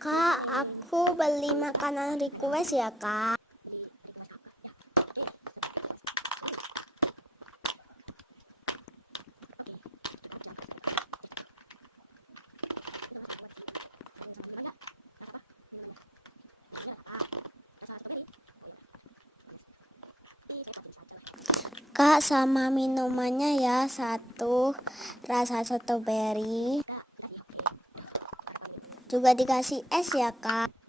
Kak, aku beli makanan request ya, Kak. Kak, sama minumannya ya, satu rasa strawberry. Juga dikasih es ya, Kak.